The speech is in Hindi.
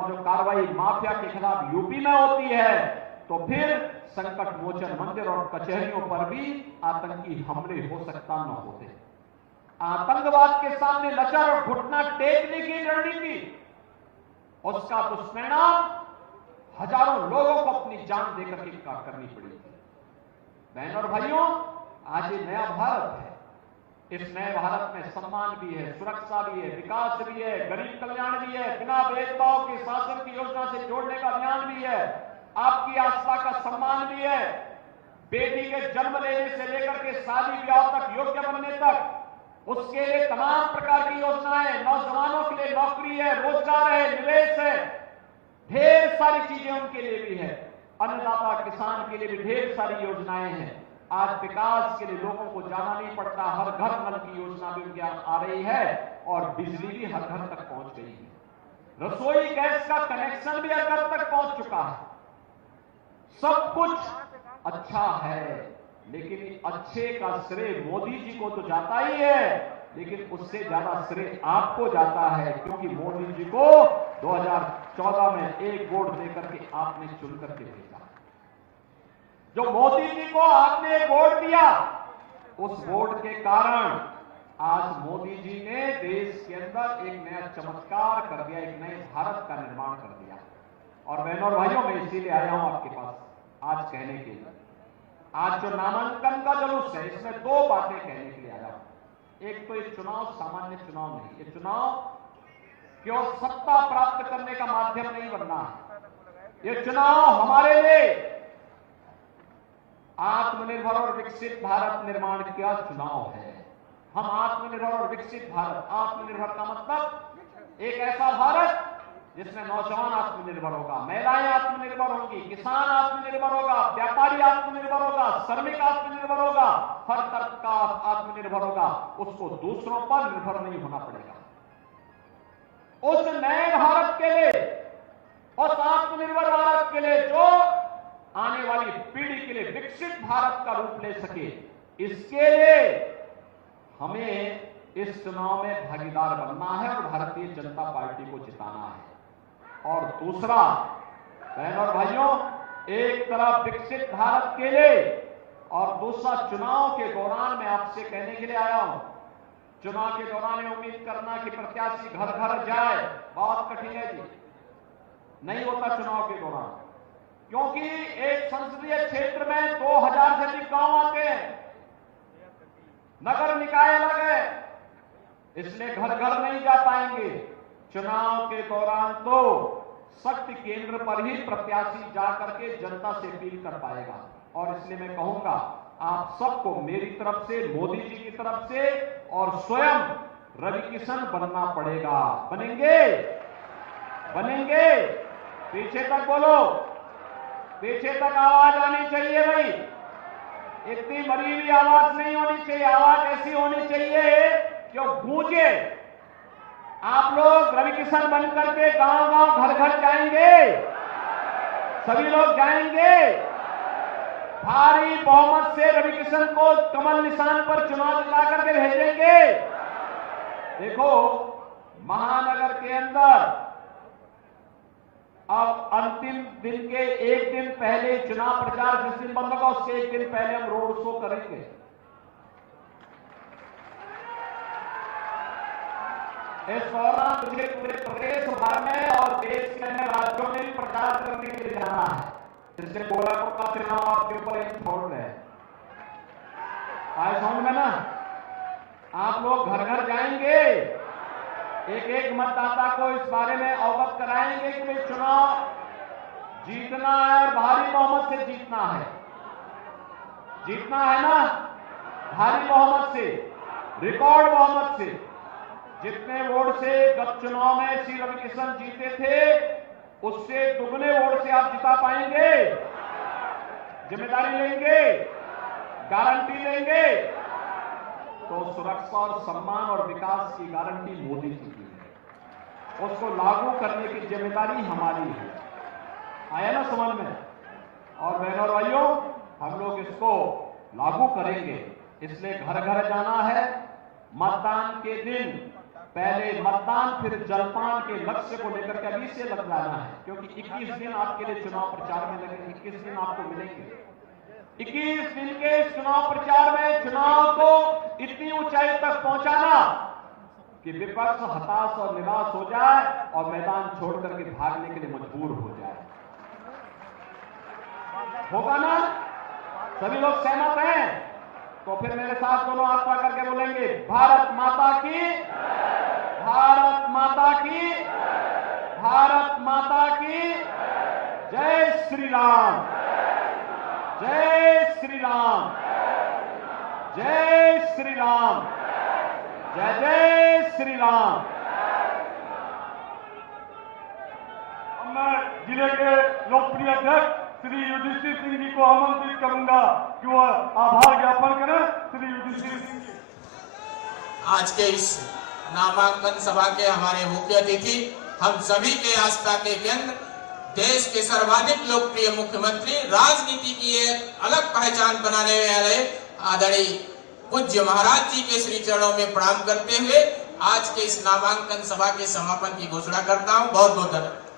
और जो कार्रवाई माफिया के खिलाफ यूपी में होती है, तो फिर संकट मोचन मंदिर और कचहरियों पर भी आतंकी हमले हो सकता न होते। आतंकवाद के सामने लचर और घुटना टेकने की रणनीति, उसका दुष्परिणाम हजारों लोगों को अपनी जान देकर के करनी पड़ी। बहन और भाइयों, आज ये नया भारत है। इस नए भारत में सम्मान भी है, सुरक्षा भी है, विकास भी है, गरीब कल्याण भी है, बिना भेदभाव के शासन की योजना से जोड़ने का अभियान भी है, आपकी आस्था का सम्मान भी है, बेटी के जन्म लेने से लेकर के शादी ब्याह तक, योग्य बनने तक, उसके लिए तमाम प्रकार की योजनाएं, नौजवानों के लिए नौकरी है, रोजगार है, निवेश है, ढेर सारी चीजें उनके लिए भी है। अन्नदाता किसान के लिए भी ढेर सारी योजनाएं हैं। आज विकास के लिए लोगों को जाना नहीं पड़ता, हर घर नल की योजना भी उनके आ रही है और बिजली भी हर घर तक पहुंच गई है। रसोई गैस का कनेक्शन भी हर घर तक पहुंच चुका है। सब कुछ अच्छा है, लेकिन अच्छे का श्रेय मोदी जी को तो जाता ही है, लेकिन उससे ज्यादा श्रेय आपको जाता है, क्योंकि मोदी जी को 2014 में एक वोट देकर के आपने चुन करके भेजा। जो मोदी जी को आपने वोट दिया, उस वोट के कारण आज मोदी जी ने देश के अंदर एक नया चमत्कार कर दिया, एक नए भारत का निर्माण कर दिया। और बहनों और भाइयों, मैं इसीलिए आया हूं आपके पास आज कहने के लिए। आज जो नामांकन का जुलूस है, इसमें दो बातें कहने के लिए आया हूं। एक तो ये चुनाव सामान्य चुनाव नहीं, ये चुनाव केवल सत्ता प्राप्त करने का माध्यम नहीं बनना है। ये चुनाव हमारे लिए आत्मनिर्भर और विकसित भारत निर्माण का चुनाव है। हम आत्मनिर्भर और विकसित भारत, आत्मनिर्भर का मतलब एक ऐसा भारत जिसमें नौजवान आत्मनिर्भर होगा, महिलाएं आत्मनिर्भर होंगी, किसान आत्मनिर्भर होगा, व्यापारी आत्मनिर्भर होगा, श्रमिक आत्मनिर्भर होगा, हर तरफ का आत्मनिर्भर होगा। उसको दूसरों पर निर्भर नहीं होना पड़ेगा। उस नए भारत के लिए, उस आत्मनिर्भर भारत के लिए जो आने वाली पीढ़ी के लिए विकसित भारत का रूप ले सके, इसके लिए हमें इस चुनाव में भागीदार बनना है और भारतीय जनता पार्टी को जिताना है। और दूसरा, बहन और भाइयों, एक तरफ विकसित भारत के लिए और दूसरा चुनाव के दौरान मैं आपसे कहने के लिए आया हूं, चुनाव के दौरान उम्मीद करना कि प्रत्याशी घर घर जाए, बहुत कठिन है जी, नहीं होता चुनाव के दौरान, क्योंकि एक संसदीय क्षेत्र में 2000 से अधिक गांव आते हैं, नगर निकाय अलग है, इसलिए घर घर नहीं जा पाएंगे। चुनाव के दौरान तो शक्ति केंद्र पर ही प्रत्याशी जाकर के जनता से अपील कर पाएगा। और इसलिए मैं कहूंगा, आप सबको मेरी तरफ से, मोदी जी की तरफ से और स्वयं रविकिशन बनना पड़ेगा। बनेंगे? बनेंगे? पीछे तक बोलो, पीछे तक आवाज आनी चाहिए भाई। इतनी मरी हुई आवाज नहीं होनी चाहिए, आवाज ऐसी होनी चाहिए जो गूंजे। आप लोग रविकिशन बनकर के गांव गांव घर घर जाएंगे, सभी लोग जाएंगे, भारी बहुमत से रविकिशन को कमल निशान पर चुनाव जिता करके भेजेंगे। देखो, महानगर के अंदर अब अंतिम दिन के एक दिन पहले चुनाव प्रचार जिस दिन बंद होगा, उसके एक दिन पहले हम रोड शो करेंगे। इस दौरान मुझे पूरे प्रदेश भर में और देश के अन्य राज्यों में भी प्रचार करने के लिए जाना है, जिससे गोरखपुर का चुनाव आपके ऊपर एक छोड़ है। आए समझ में ना? आप लोग घर घर जाएंगे, एक एक मतदाता को इस बारे में अवगत कराएंगे कि भाई चुनाव जीतना है और भारी बहुमत से जीतना है। जीतना है ना? भारी बहुमत से, रिकॉर्ड बहुमत से। जितने वोट से गत चुनाव में श्री रविकिशन जीते थे, उससे दुगने वोट से आप जिता पाएंगे। जिम्मेदारी लेंगे, गारंटी लेंगे, तो सुरक्षा और सम्मान और विकास की गारंटी मोदी जी की है, उसको लागू करने की जिम्मेदारी हमारी है। आया ना समझ में? और बहनों और भाइयों, हम लोग इसको लागू करेंगे, इसलिए घर घर जाना है। मतदान के दिन पहले मतदान फिर जलपान के लक्ष्य को लेकर के अभी से लग जाना है, क्योंकि 21 दिन आपके लिए चुनाव प्रचार में लगे। 21 दिन आपको मिलेंगे। 21 दिन के चुनाव प्रचार में चुनाव को इतनी ऊंचाई तक पहुंचाना कि विपक्ष हताश और निराश हो जाए और मैदान छोड़ करके भागने के लिए मजबूर हो जाए। होगा ना? सभी लोग सहमत हैं? तो फिर मेरे साथ दोनों आत्मा करके बोलेंगे, भारत माता की, भारत माता की, भारत माता की जय श्री राम, जय श्री राम, जय श्री राम, जय जय श्री राम। मैं जिले के लोकप्रिय अध्यक्ष श्री युधिष्ठिर सिंह जी को आमंत्रित करूंगा कि वह आभार ज्ञापन करें। श्री युधिष्ठिर सिंह जी। आज के इस नामांकन सभा के हमारे मुख्य अतिथि, हम सभी के आस्था के केंद्र, देश के सर्वाधिक लोकप्रिय मुख्यमंत्री, राजनीति की एक अलग पहचान बनाने वाले आदरणीय पूज्य महाराज जी के श्री चरणों में प्रणाम करते हुए आज के इस नामांकन सभा के समापन की घोषणा करता हूं। बहुत बहुत धन्यवाद।